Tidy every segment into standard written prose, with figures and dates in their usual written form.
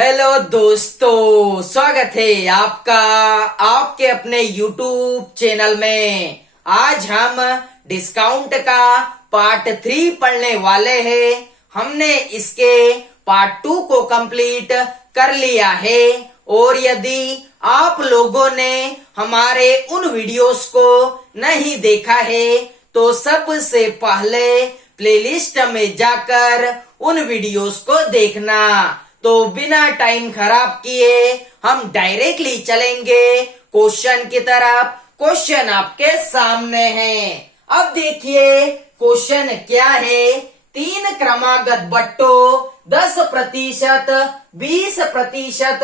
Hello दोस्तों, स्वागत है आपका आपके अपने YouTube चैनल में। आज हम डिस्काउंट का पार्ट 3 पढ़ने वाले हैं। हमने इसके पार्ट 2 को कंप्लीट कर लिया है और यदि आप लोगों ने हमारे उन वीडियोस को नहीं देखा है तो सबसे पहले प्लेलिस्ट में जाकर उन वीडियोस को देखना। तो बिना टाइम खराब किए हम डायरेक्टली चलेंगे क्वेश्चन की तरफ। क्वेश्चन आपके सामने है। अब देखिए क्वेश्चन क्या है। 3 क्रमागत बट्टों 10%, 20%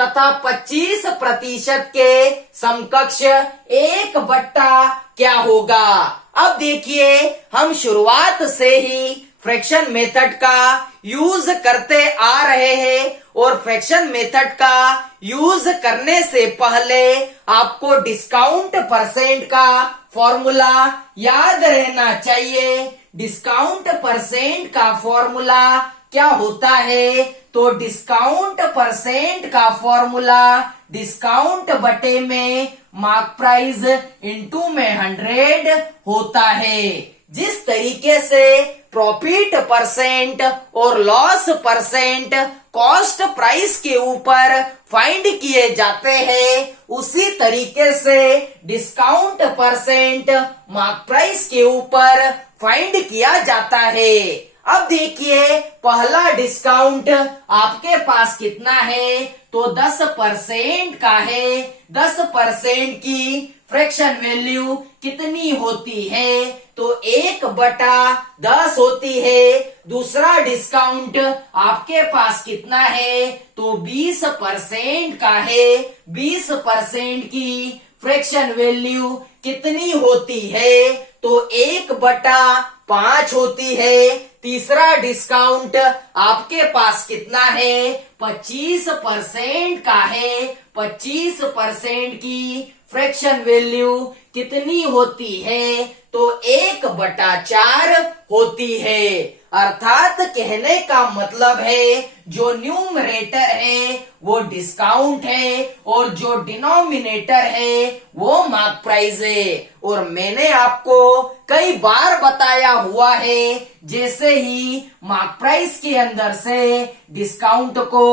तथा 25% के समकक्ष एक बट्टा क्या होगा। अब देखिए हम शुरुआत से ही फ्रैक्शन मेथड का यूज करते आ रहे हैं और फ्रैक्शन मेथड का यूज करने से पहले आपको डिस्काउंट परसेंट का फॉर्मूला याद रहना चाहिए। डिस्काउंट परसेंट का फॉर्मूला क्या होता है? तो डिस्काउंट परसेंट का फॉर्मूला डिस्काउंट बटे में मार्क प्राइस इंटू में 100 होता है। जिस तरीके से प्रॉफिट परसेंट और लॉस परसेंट कॉस्ट प्राइस के ऊपर फाइंड किए जाते हैं, उसी तरीके से डिस्काउंट परसेंट मार्क प्राइस के ऊपर फाइंड किया जाता है। अब देखिए पहला डिस्काउंट आपके पास कितना है? तो 10% का है। 10% की फ्रैक्शन वैल्यू कितनी होती है? तो 1/10 होती है। दूसरा डिस्काउंट आपके पास कितना है? तो 20% का है। 20% की फ्रैक्शन वैल्यू कितनी होती है? तो 1/5 होती है। तीसरा डिस्काउंट आपके पास कितना है? 25% का है। 25% की फ्रैक्शन वैल्यू कितनी होती है? तो 1/4 होती है। अर्थात कहने का मतलब है जो न्यूमरेटर है वो डिस्काउंट है और जो डिनोमिनेटर है वो मार्क प्राइस है। और मैंने आपको कई बार बताया हुआ है जैसे ही मार्क प्राइस के अंदर से डिस्काउंट को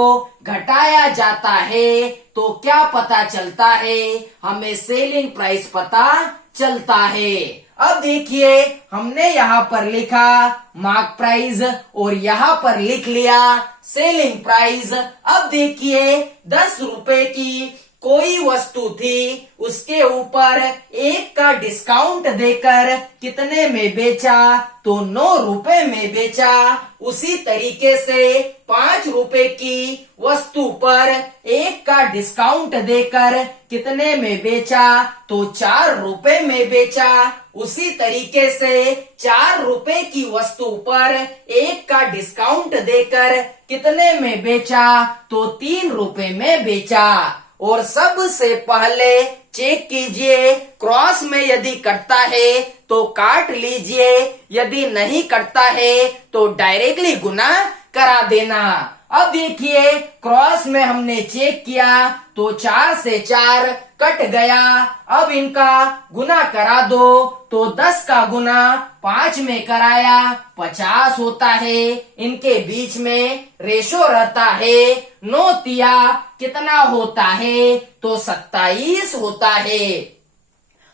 घटाया जाता है तो क्या पता चलता है? हमें सेलिंग प्राइस पता चलता है। अब देखिए हमने यहाँ पर लिखा मार्क प्राइस और यहाँ पर लिख लिया सेलिंग प्राइस। अब देखिए 10 रुपए की कोई वस्तु थी, उसके ऊपर 1 का डिस्काउंट देकर कितने में बेचा? तो 9 रुपए में बेचा। उसी तरीके से 5 रुपए की वस्तु पर 1 का डिस्काउंट देकर कितने में बेचा? तो 4 रुपए में बेचा। उसी तरीके से 4 रुपए की वस्तु पर 1 का डिस्काउंट देकर कितने में बेचा? तो 3 रुपए में बेचा। और सबसे पहले चेक कीजिए क्रॉस में यदि कटता है तो काट लीजिए, यदि नहीं कटता है तो डायरेक्टली गुना करा देना। अब देखिए क्रॉस में हमने चेक किया तो 4 से 4 कट गया। अब इनका गुना करा दो तो 10 का गुना 5 में कराया 50 होता है। इनके बीच में रेशो रहता है 9 तिया कितना होता है? तो 27 होता है।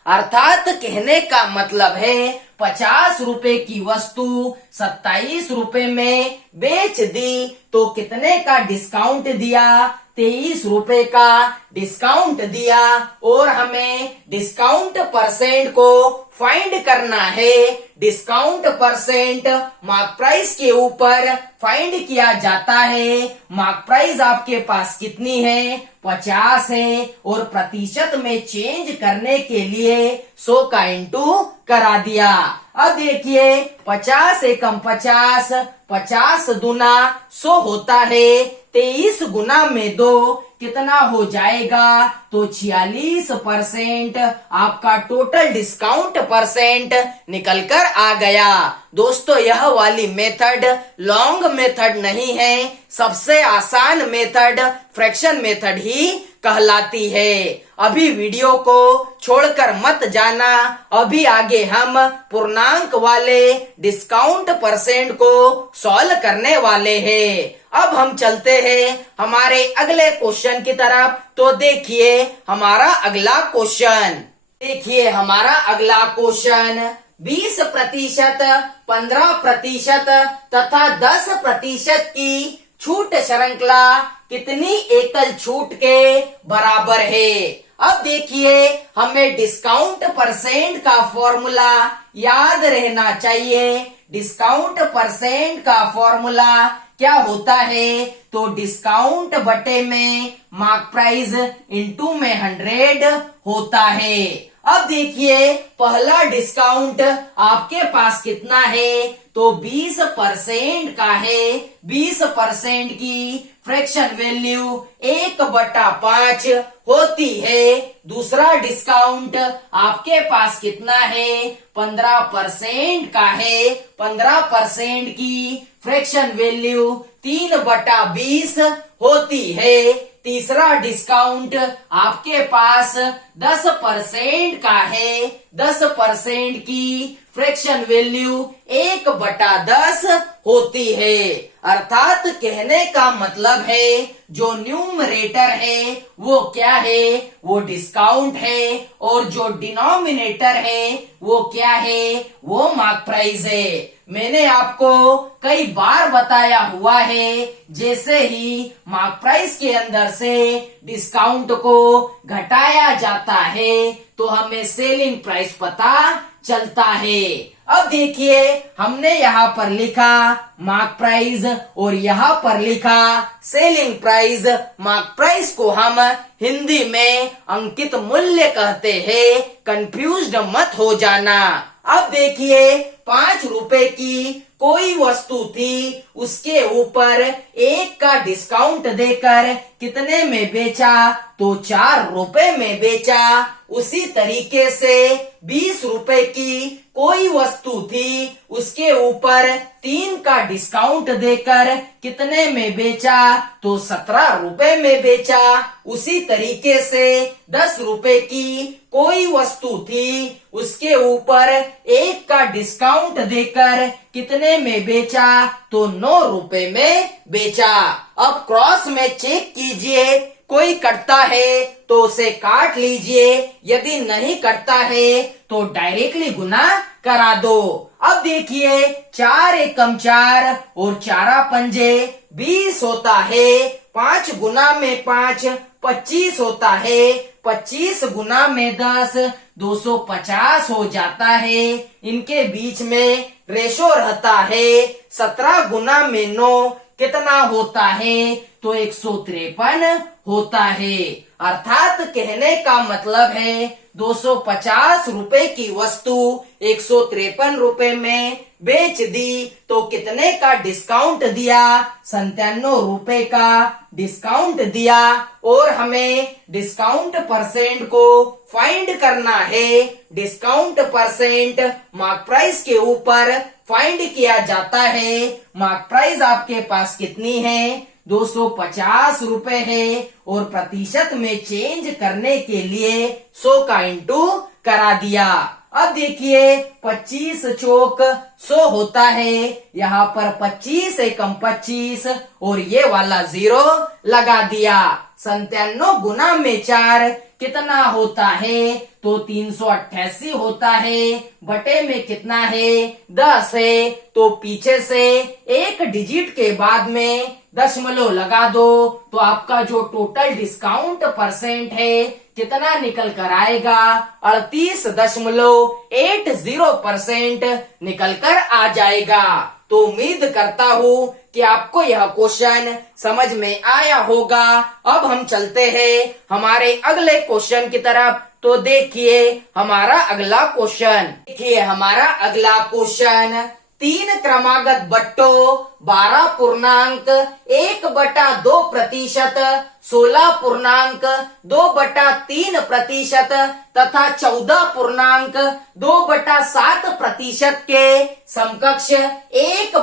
अर्थात कहने का मतलब है 50 रुपए की वस्तु 27 रुपए में बेच दी तो कितने का डिस्काउंट दिया? 23 रुपए का डिस्काउंट दिया। और हमें डिस्काउंट परसेंट को फाइंड करना है। डिस्काउंट परसेंट मार्क प्राइस के ऊपर फाइंड किया जाता है। मार्क प्राइस आपके पास कितनी है? 50 है और प्रतिशत में चेंज करने के लिए 100 का इंटू करा दिया। अब देखिए 50 एकम 50, 50 दूना 100 होता है। 23 गुना में 2 कितना हो जाएगा? तो 46% आपका टोटल डिस्काउंट परसेंट निकल कर आ गया। दोस्तों, यह वाली मेथड लॉन्ग मेथड नहीं है, सबसे आसान मेथड फ्रैक्शन मेथड ही कहलाती है। अभी वीडियो को छोड़कर मत जाना, अभी आगे हम पूर्णांक वाले डिस्काउंट परसेंट को सॉल्व करने वाले हैं। अब हम चलते हैं हमारे अगले क्वेश्चन की तरफ। तो देखिए हमारा अगला क्वेश्चन, देखिए हमारा अगला क्वेश्चन 20%, 15% तथा 10% की छूट श्रृंखला कितनी एकल छूट के बराबर है? अब देखिए हमें डिस्काउंट परसेंट का फॉर्मूला याद रहना चाहिए। डिस्काउंट परसेंट का फॉर्मूला क्या होता है? तो डिस्काउंट बटे में मार्क प्राइस इंटू में 100 होता है। अब देखिए पहला डिस्काउंट आपके पास कितना है? तो 20% का है। 20% की फ्रैक्शन वैल्यू 1/5 होती है। दूसरा डिस्काउंट आपके पास कितना है? 15% का है। 15% की फ्रैक्शन वैल्यू 3/20 होती है। तीसरा डिस्काउंट आपके पास 10% का है। 10% की फ्रैक्शन वैल्यू 1/10 होती है। अर्थात कहने का मतलब है जो न्यूमरेटर है वो क्या है? वो डिस्काउंट है, और जो डिनोमिनेटर है वो क्या है? वो मार्क प्राइस है। मैंने आपको कई बार बताया हुआ है, जैसे ही मार्क प्राइस के अंदर से डिस्काउंट को घटाया जाता है तो हमें सेलिंग प्राइस पता चलता है। अब देखिए हमने यहाँ पर लिखा मार्क प्राइस और यहाँ पर लिखा सेलिंग प्राइस। मार्क प्राइस को हम हिंदी में अंकित मूल्य कहते हैं, कंफ्यूज्ड मत हो जाना। अब देखिए 5 रुपए की कोई वस्तु थी, उसके ऊपर 1 का डिस्काउंट देकर कितने में बेचा? तो 4 रुपए में बेचा। उसी तरीके से 20 रुपए की कोई वस्तु थी, उसके ऊपर 3 का डिस्काउंट देकर कितने में बेचा? तो 17 रुपए में बेचा। उसी तरीके से 10 रुपए की कोई वस्तु थी, उसके ऊपर 1 का डिस्काउंट देकर कितने में बेचा? तो 9 रुपए में बेचा। अब क्रॉस में चेक कीजिए, कोई कटता है तो उसे काट लीजिए, यदि नहीं कटता है तो डायरेक्टली गुना करा दो। अब देखिए 4 एकम 4 और 4 पंजे 20 होता है। 5 गुना में 5 25 होता है। 25 गुना में 10 250 हो जाता है। इनके बीच में रेशो रहता है। 17 गुना में 9 कितना होता है? तो 153 होता है। अर्थात कहने का मतलब है 250 रुपए की वस्तु 153 रुपए में बेच दी तो कितने का डिस्काउंट दिया? 97 रुपए का डिस्काउंट दिया। और हमें डिस्काउंट परसेंट को फाइंड करना है। डिस्काउंट परसेंट मार्क प्राइस के ऊपर फाइंड किया जाता है। मार्क प्राइस आपके पास कितनी है? 250 रुपए है, और प्रतिशत में चेंज करने के लिए 100 का इंटू करा दिया। अब देखिए 25 चौक 100 होता है। यहाँ पर 25 एकम 25 और ये वाला 0 लगा दिया। 97 गुना में 4 कितना होता है? तो 388 होता है। बटे में कितना है? 10 है। तो पीछे से एक डिजिट के बाद में दशमलव लगा दो तो आपका जो टोटल डिस्काउंट परसेंट है कितना निकल कर आएगा? 38.80% निकल कर आ जाएगा। तो उम्मीद करता हूँ कि आपको यह क्वेश्चन समझ में आया होगा। अब हम चलते हैं हमारे अगले क्वेश्चन की तरफ। तो देखिए हमारा अगला क्वेश्चन, देखिए हमारा अगला क्वेश्चन तीन क्रमागत बट्टों 12.1/2%, 16.2/3% तथा 14.2/7% के समकक्ष 1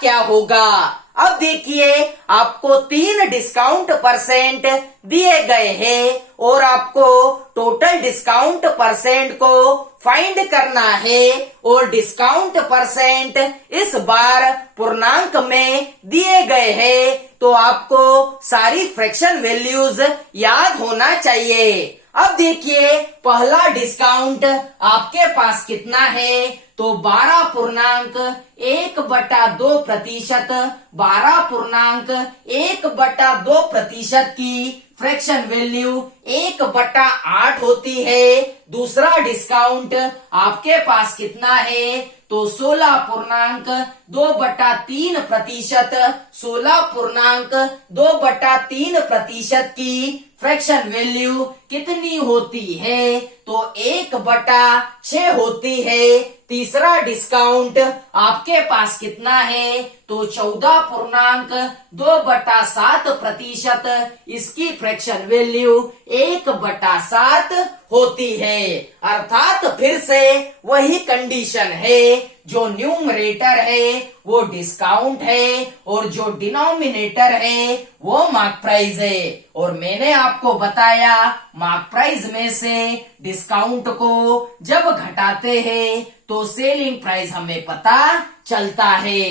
क्या होगा। अब देखिए आपको 3 डिस्काउंट परसेंट दिए गए हैं और आपको टोटल डिस्काउंट परसेंट को फाइंड करना है और डिस्काउंट परसेंट इस बार पूर्णांक में दिए गए हैं तो आपको सारी फ्रैक्शन वैल्यूज याद होना चाहिए। अब देखिए पहला डिस्काउंट आपके पास कितना है तो 12.1/2%, 12.1/2% की फ्रैक्शन वैल्यू 1/8 होती है। दूसरा डिस्काउंट आपके पास कितना है तो 16.2/3%, 16.2/3% की फ्रैक्शन वैल्यू कितनी होती है तो 1/6 होती है। तीसरा डिस्काउंट आपके पास कितना है तो 14.2/7%, इसकी फ्रैक्शन वैल्यू 1/7 होती है। अर्थात फिर से वही कंडीशन है, जो न्यूमरेटर है वो डिस्काउंट है और जो डिनोमिनेटर है वो मार्क प्राइस है। और मैंने आपको बताया मार्क प्राइस में से डिस्काउंट को जब घटाते हैं तो सेलिंग प्राइस हमें पता चलता है।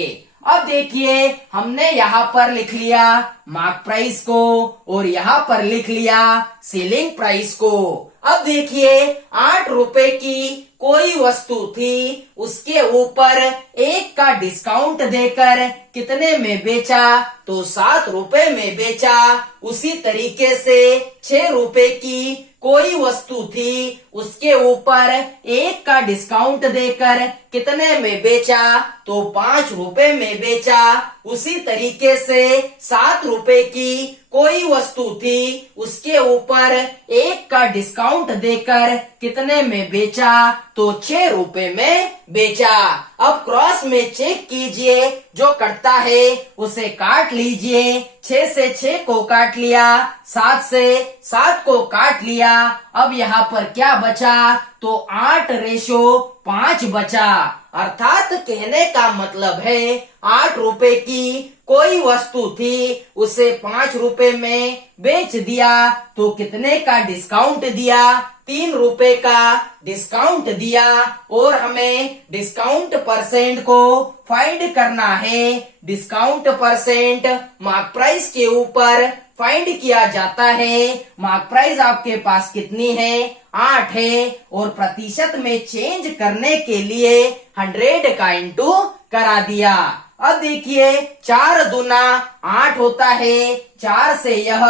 अब देखिए हमने यहाँ पर लिख लिया मार्क प्राइस को और यहाँ पर लिख लिया सेलिंग प्राइस को। अब देखिए 8 रुपए की कोई वस्तु थी, उसके ऊपर 1 का डिस्काउंट देकर कितने में बेचा तो 7 रुपए में बेचा। उसी तरीके से 6 रुपए की कोई वस्तु थी, उसके ऊपर 1 का डिस्काउंट देकर कितने में बेचा तो 5 रुपए में बेचा। उसी तरीके से 7 रुपए की कोई वस्तु थी, उसके ऊपर 1 का डिस्काउंट देकर कितने में बेचा तो 6 रुपए में बेचा। अब क्रॉस में चेक कीजिए, जो कटता है उसे काट लीजिए। 6 से 6 को काट लिया, 7 से 7 को काट लिया। अब यहाँ पर क्या बचा तो 8:5 बचा। अर्थात कहने का मतलब है 8 रुपए की कोई वस्तु थी, उसे 5 रुपए में बेच दिया तो कितने का डिस्काउंट दिया 3 रुपए का डिस्काउंट दिया। और हमें डिस्काउंट परसेंट को फाइंड करना है। डिस्काउंट परसेंट मार्क प्राइस के ऊपर फाइंड किया जाता है। मार्क प्राइस आपके पास कितनी है 8 है और प्रतिशत में चेंज करने के लिए 100 का इंटू करा दिया। अब देखिए 4 दूना 8 होता है, 4 से यह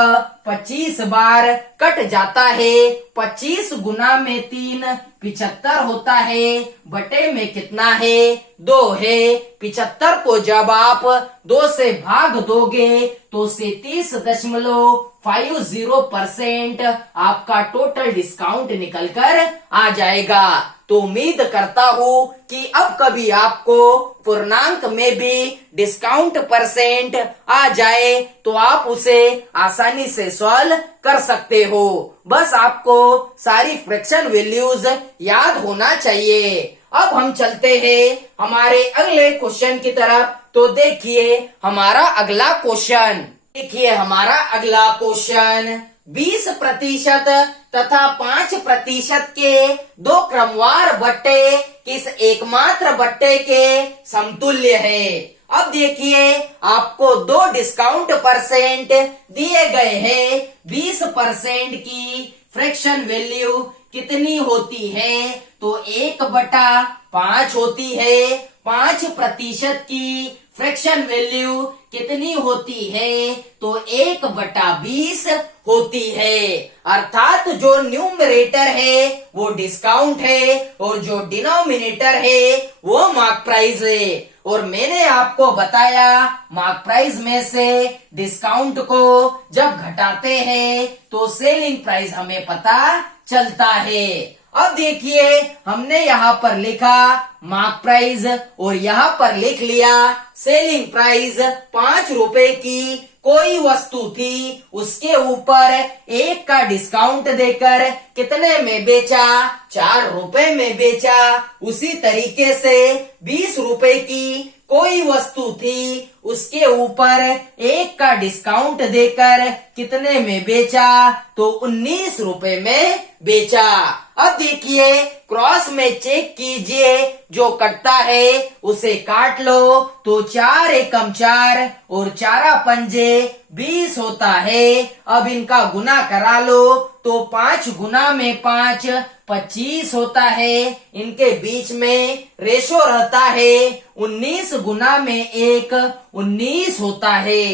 25 बार कट जाता है। 25 गुना में 3 75 होता है, बटे में कितना है 2 है। 75 को जब आप 2 से भाग दोगे तो 37.50% आपका टोटल डिस्काउंट निकल कर आ जाएगा। तो उम्मीद करता हूँ कि अब कभी आपको पूर्णांक में भी डिस्काउंट परसेंट आ जाए तो आप उसे आसानी से सॉल्व कर सकते हो। बस आपको सारी फ्रैक्शन वैल्यूज याद होना चाहिए। अब हम चलते हैं हमारे अगले क्वेश्चन की तरफ। तो देखिए हमारा अगला क्वेश्चन, देखिए हमारा अगला क्वेश्चन 20% तथा 5% के 2 क्रमवार बट्टे किस एकमात्र बट्टे के समतुल्य है। अब देखिए आपको 2 डिस्काउंट परसेंट दिए गए हैं। 20% की फ्रैक्शन वैल्यू कितनी होती है तो 1/5 होती है। 5% की फ्रैक्शन वैल्यू कितनी होती है तो 1/20 होती है। अर्थात जो न्यूमरेटर है वो डिस्काउंट है और जो डिनोमिनेटर है वो मार्क प्राइस है। और मैंने आपको बताया मार्क प्राइस में से डिस्काउंट को जब घटाते हैं तो सेलिंग प्राइस हमें पता चलता है। अब देखिए हमने यहाँ पर लिखा मार्क प्राइस और यहाँ पर लिख लिया सेलिंग प्राइस। 5 रुपए की कोई वस्तु थी, उसके ऊपर 1 का डिस्काउंट देकर कितने में बेचा? 4 रुपए में बेचा। उसी तरीके से 20 रुपए की कोई वस्तु थी, उसके ऊपर 1 का डिस्काउंट देकर कितने में बेचा? तो 19 रुपए में बेचा। अब देखिए क्रॉस में चेक कीजिए, जो कटता है उसे काट लो तो 4 एकम 4 और 4 पंजे 20 होता है। अब इनका गुना करा लो तो 5 गुना में 5 25 होता है। इनके बीच में रेशो रहता है 19 गुना में 1 19 होता है।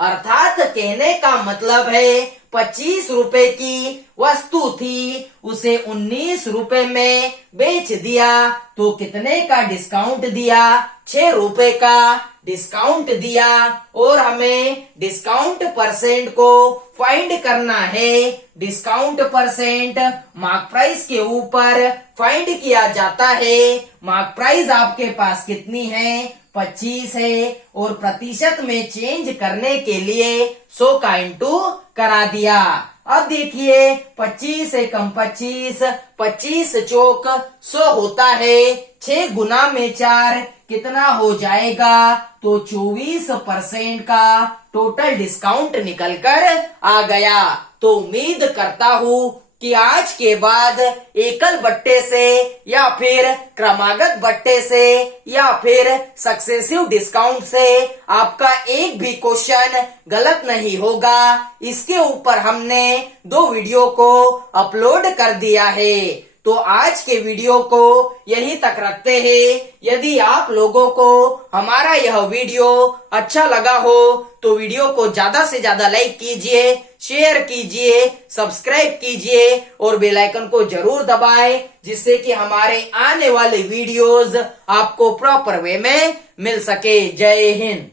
अर्थात कहने का मतलब है 25 रुपए की वस्तु थी, उसे 19 रुपए में बेच दिया तो कितने का डिस्काउंट दिया? 6 रुपए का डिस्काउंट दिया। और हमें डिस्काउंट परसेंट को फाइंड करना है। डिस्काउंट परसेंट मार्क प्राइस के ऊपर फाइंड किया जाता है। मार्क प्राइस आपके पास कितनी है? 25 है और प्रतिशत में चेंज करने के लिए 100 का इंटू करा दिया। अब देखिए 25 एकम 25, 25 चौक 100 होता है। 6 गुना में 4 कितना हो जाएगा? तो 24% का टोटल डिस्काउंट निकलकर आ गया। तो उम्मीद करता हूँ कि आज के बाद एकल बट्टे से या फिर क्रमागत बट्टे से या फिर सक्सेसिव डिस्काउंट से आपका एक भी क्वेश्चन गलत नहीं होगा। इसके ऊपर हमने 2 वीडियो को अपलोड कर दिया है। तो आज के वीडियो को यहीं तक रखते हैं। यदि आप लोगों को हमारा यह वीडियो अच्छा लगा हो तो वीडियो को ज्यादा से ज्यादा लाइक कीजिए, शेयर कीजिए, सब्सक्राइब कीजिए और बेल आइकन को जरूर दबाएं, जिससे कि हमारे आने वाले वीडियोस आपको प्रॉपर वे में मिल सके। जय हिंद।